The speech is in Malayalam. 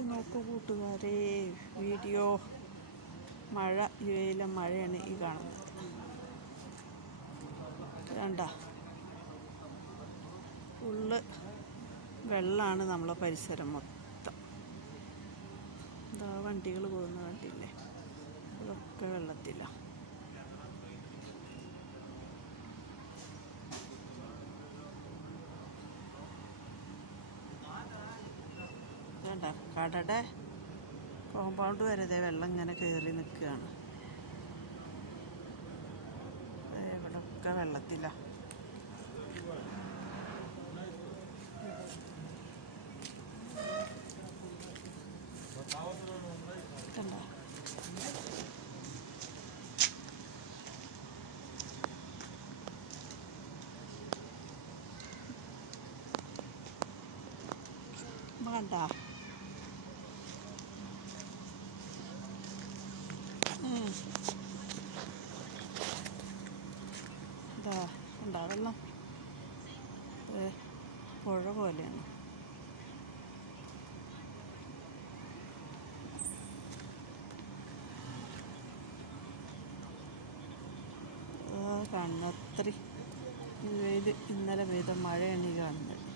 ഇത് നോക്കൂ കൂട്ടുകാരെ വീഡിയോ മഴ യു മഴയാണ് ഈ കാണുന്നത്. വേണ്ട ഫുള്ള് വെള്ളമാണ് നമ്മളെ പരിസരം മൊത്തം. എന്താ വണ്ടികൾ പോകുന്ന കണ്ടില്ലേ? അതൊക്കെ വെള്ളത്തിലാണ് വേണ്ട കടയുടെ കോമ്പൗണ്ട് വരെ ഇതേ വെള്ളം ഇങ്ങനെ കയറി നിൽക്കുകയാണ്. ഇവിടെ ഒക്കെ വെള്ളത്തിലാണ് കണ്ടോ? വേണ്ട ഉം. ഇതാ ഉണ്ടാ വെള്ളം പുഴ പോലെയാണ്. കണ്ണത്രി വെയിൽ ഇന്നലെ പെയ്ത മഴയാണ് ഈ കാണുന്നത്.